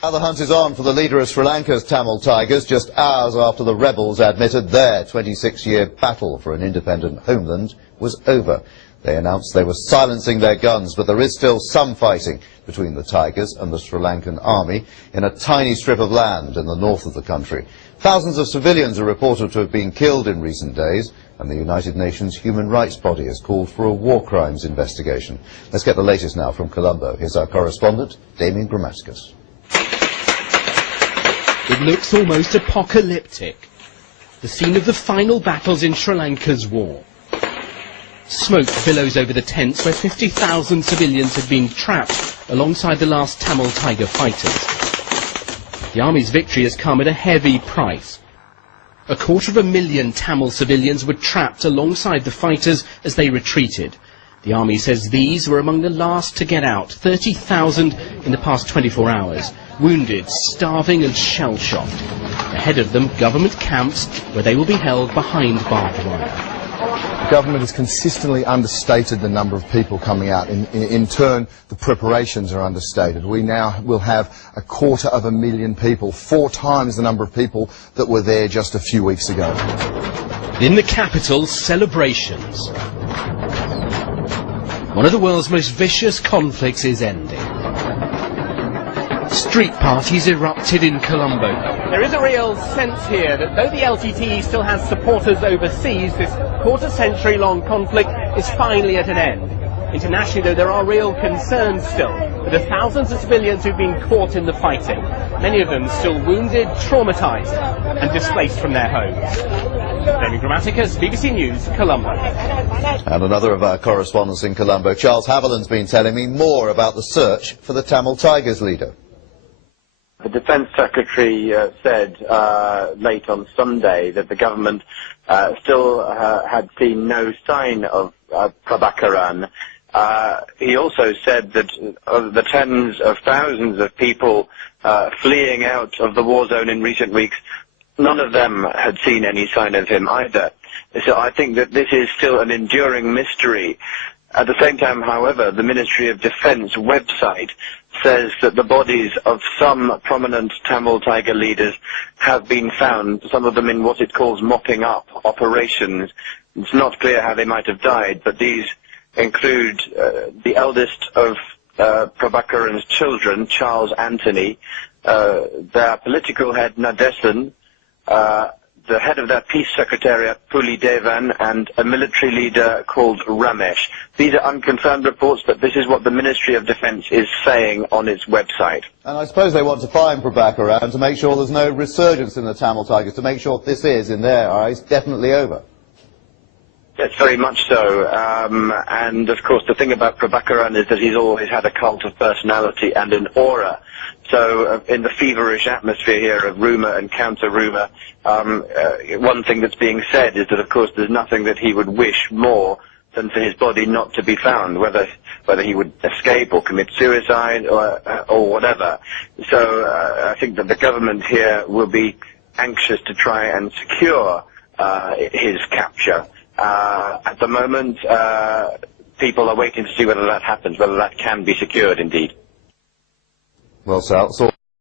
Now the hunt is on for the leader of Sri Lanka's Tamil Tigers, just hours after the rebels admitted their 26-year battle for an independent homeland was over. They announced they were silencing their guns, but there is still some fighting between the Tigers and the Sri Lankan army in a tiny strip of land in the north of the country. Thousands of civilians are reported to have been killed in recent days, and the United Nations human rights body has called for a war crimes investigation. Let's get the latest now from Colombo. Here's our correspondent, Damien Grammaticus. It looks almost apocalyptic. The scene of the final battles in Sri Lanka's war. Smoke billows over the tents where 50,000 civilians had been trapped alongside the last Tamil Tiger fighters. The army's victory has come at a heavy price. 250,000 Tamil civilians were trapped alongside the fighters as they retreated. The army says these were among the last to get out, 30,000 in the past 24 hours, wounded, starving and shell-shocked. Ahead of them, government camps where they will be held behind barbed wire. The government has consistently understated the number of people coming out. In turn, the preparations are understated. We now will have 250,000 people, 4 times the number of people that were there just a few weeks ago. In the capital, celebrations. One of the world's most vicious conflicts is ending. Street parties erupted in Colombo. There is a real sense here that though the LTTE still has supporters overseas, this quarter-century-long conflict is finally at an end. Internationally, though, there are real concerns still for the thousands of civilians who've been caught in the fighting, many of them still wounded, traumatized and displaced from their homes. Damien Grammaticus, BBC News, Colombo. And another of our correspondents in Colombo, Charles Haviland's been telling me more about the search for the Tamil Tigers leader. The Defence Secretary said late on Sunday that the government still had seen no sign of Prabhakaran. He also said that of the tens of thousands of people fleeing out of the war zone in recent weeks, none of them had seen any sign of him either. So I think that this is still an enduring mystery. At the same time, however, the Ministry of Defence website says that the bodies of some prominent Tamil Tiger leaders have been found, some of them in what it calls mopping up operations. It's not clear how they might have died, but these include the eldest of Prabhakaran's children, Charles Anthony, their political head, Nadesan, the head of their peace secretariat, Puli Devan, and a military leader called Ramesh. These are unconfirmed reports, but this is what the Ministry of Defence is saying on its website. And I suppose they want to find Prabhakaran to make sure there's no resurgence in the Tamil Tigers, to make sure this is, in their eyes, definitely over. Yes, very much so. And, of course, the thing about Prabhakaran is that he's always had a cult of personality and an aura. So in the feverish atmosphere here of rumour and counter-rumour, one thing that's being said is that, of course, there's nothing that he would wish more than for his body not to be found, whether he would escape or commit suicide or whatever. So I think that the government here will be anxious to try and secure his capture. At the moment, people are waiting to see whether that happens, whether that can be secured indeed. Well, Sal,